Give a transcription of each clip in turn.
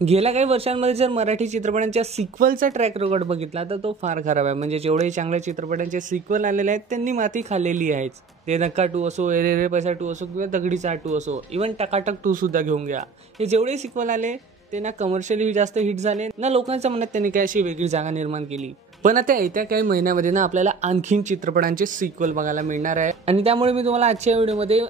गेल्या काही वर्षांमध्ये जर मराठी चित्रपटांच्या सिक्वलचा ट्रॅक रेकॉर्ड बघितला तर तो फार खराब आहे. म्हणजे जेवढे चांगल्या चित्रपटांचे सिक्वल आलेले आहेत त्यांनी माती खाल्लेली आहेच. ते नक्का 2 असो, रे रे पैसा 2 असो किंवा दगडीचा 2 असो, इव्हन टकाटक 2 सुद्धा घेऊन घ्या. हे जेवढे सिक्वल आले ते ना कमर्शियली जास्त हिट झाले ना लोकांच्या मनात त्यांनी काय अशी वेगळी जागा निर्माण केली. पण आता येत्या काही महिन्यामध्ये ना आपल्याला आणखीन चित्रपटांचे सिक्वल बघायला मिळणार आहे आणि त्यामुळे मी तुम्हाला आजच्या व्हिडिओमध्ये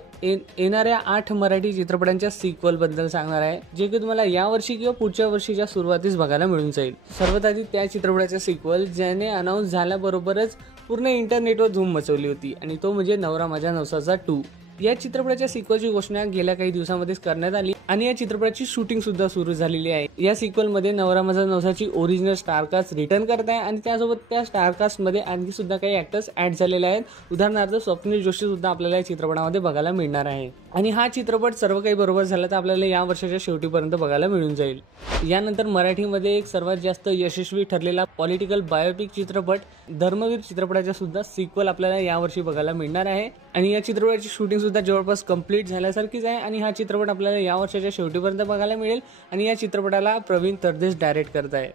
येणाऱ्या 8 मराठी चित्रपटांच्या सिक्वल बद्दल सांगणार आहे, जे की तुम्हाला यावर्षी किंवा पुढच्या वर्षीच्या सुरुवातीस बघायला मिळून जाईल. सर्वात आधी त्या चित्रपटाचा सिक्वल ज्याने अनाऊन्स झाल्याबरोबरच पूर्ण इंटरनेटवर धूम मचवली होती आणि तो म्हणजे नवरा माझ्या नवसाचा 2. या चित्रपटाच्या सिक्वलची घोषणा गेल्या काही दिवसांमध्येच करण्यात आली आणि या चित्रपटाची शूटिंग सुद्धा सुरू झालेली आहे. या सिक्वलमध्ये नवरा माझा नवसाची ओरिजिनल स्टारकास्ट रिटर्न करत आहे आणि त्यासोबत त्या स्टारकास्टमध्ये आणखी सुद्धा काही ऍक्टर्स ऍड झालेले आहेत. उदाहरणार्थ स्वप्नील जोशी सुद्धा आपल्याला या चित्रपटामध्ये बघायला मिळणार आहे आणि हा चित्रपट सर्व काही बरोबर झाला तर आपल्याला या वर्षाच्या शेवटीपर्यंत बघायला मिळून जाईल. यानंतर मराठीमध्ये एक सर्वात जास्त यशस्वी ठरलेला पॉलिटिकल बायोपिक चित्रपट धर्मवीर चित्रपटाचा सुद्धा सिक्वल आपल्याला यावर्षी बघायला मिळणार आहे आणि या चित्रपटाची शूटिंग सुद्धा जवळपास कंप्लीट झाल्यासारखीच आहे आणि हा चित्रपट आपल्याला या वर्षाच्या शेवटीपर्यंत बघायला मिळेल आणि या चित्रपटाला प्रवीण तरदेश डायरेक्ट करत आहे.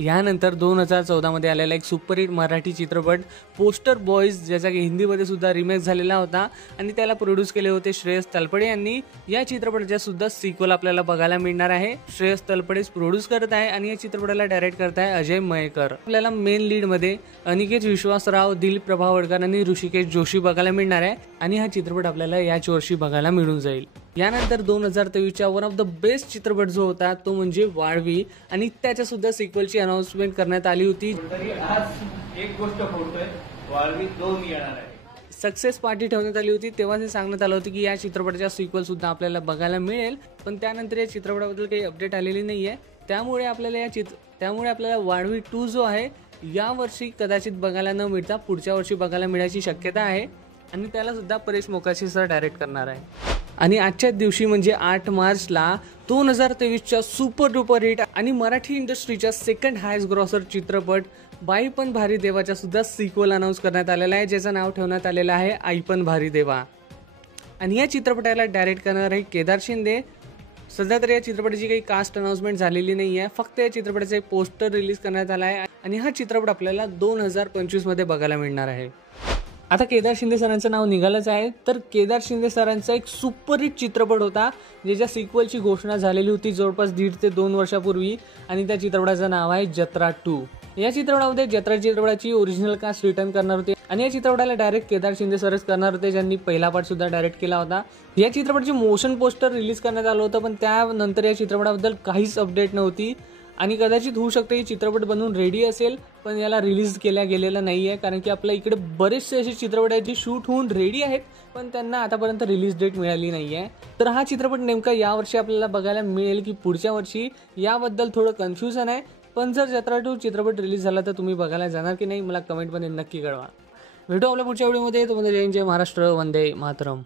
यानंतर 2014 मध्ये आलेला एक सुपरहिट मराठी चित्रपट पोस्टर बॉयज, ज्याचा की हिंदीमध्ये सुद्धा रिमेक झालेला होता आणि त्याला प्रोड्यूस केले होते श्रेयस तलपडे यांनी. या चित्रपटाचा सुद्धा सिक्वल आपल्याला बघायला मिळणार आहे. श्रेयस तलपडेच प्रोड्यूस करत आहे आणि या चित्रपटाला डायरेक्ट करत आहे अजय मयेकर. आपल्याला मेन लीड मध्ये अनिकेत विश्वासराव, दिलीप प्रभावळकर आणि ऋषिकेश जोशी बघायला मिळणार आहे आणि हा चित्रपट आपल्याला याच वर्षी बघायला मिळून जाईल. यानंतर 2023च्या वन ऑफ द बेस्ट चित्रपट जो होता तो म्हणजे वाळवी आणि त्याच्या सुद्धा सिक्वलची अनाउन्समेंट करण्यात आली होती. आज एक गोष्ट होतोय, वाळवी 2 येणार आहे. सक्सेस पार्टी ठेवण्यात आली होती तेव्हा हे सांगण्यात आलं होतं की या चित्रपटाचा सिक्वल सुद्धा आपल्याला बघायला मिळेल, पण त्यानंतर या चित्रपटाबद्दल काही अपडेट आलेली नाहीये. त्यामुळे आपल्याला वाळवी 2 जो आहे या वर्षी कदाचित बघायला न मिळता पुढच्या वर्षी बघायला मिळायची शक्यता आहे आणि त्याला सुद्धा परेश मोकाशी सर डायरेक्ट करणार आहे. आणि आजच्याच दिवशी म्हणजे 8 मार्चला 2023च्या सुपर डुपर हिट आणि मराठी इंडस्ट्रीच्या सेकंड हायस्ट ग्रॉसर चित्रपट बाई पण भारी देवाचा सुद्धा सिक्वल अनाऊन्स करण्यात आलेला आहे, ज्याचं नाव ठेवण्यात आलेलं आहे आई पण भारी देवा आणि या चित्रपटाला डायरेक्ट करणार आहे केदार शिंदे. सध्या तर या चित्रपटाची काही कास्ट अनाउन्समेंट झालेली नाही आहे, फक्त या चित्रपटाचे पोस्टर रिलीज करण्यात आला आहे आणि हा चित्रपट आपल्याला 2025 मध्ये बघायला मिळणार आहे. आता केदार शिंदे सरांचं नाव निघालंच आहे, तर केदार शिंदे सरांचा एक सुपरहिट चित्रपट होता ज्याच्या सिक्वलची घोषणा झालेली होती जवळपास 1.5 ते 2 वर्षापूर्वी आणि त्या चित्रपटाचं नाव आहे जत्रा 2. या चित्रपटामध्ये जत्रा चित्रपटाची ओरिजिनल कास्ट रिटर्न करणार होते आणि या चित्रपटाला डायरेक्ट केदार शिंदे सरच करणार होते, ज्यांनी पहिला पार्ट सुद्धा डायरेक्ट केला होता. या चित्रपटाची मोशन पोस्टर रिलीज करण्यात आलं होतं, पण त्यानंतर या चित्रपटाबद्दल काहीच अपडेट नव्हती आणि कदाचित होऊ शकते ही चित्रपट बनवून रेडी असेल पण याला रिलीज केल्या गेलेला नाही आहे, कारण की आपल्या इकडे बरेचसे असे चित्रपट आहेत जे शूट होऊन रेडी आहेत पण त्यांना आतापर्यंत रिलीज डेट मिळाली नाही आहे. तर हा चित्रपट नेमका यावर्षी आपल्याला बघायला मिळेल की पुढच्या वर्षी याबद्दल थोडं कन्फ्युजन आहे. पण जर जत्रा 2 चित्रपट रिलीज झाला तर तुम्ही बघायला जाणार की नाही मला कमेंटमध्ये नक्की कळवा. भेटू आपल्या पुढच्या व्हिडिओमध्ये. तुम्हाला जय हिंद, जय महाराष्ट्र, वंदे मातरम.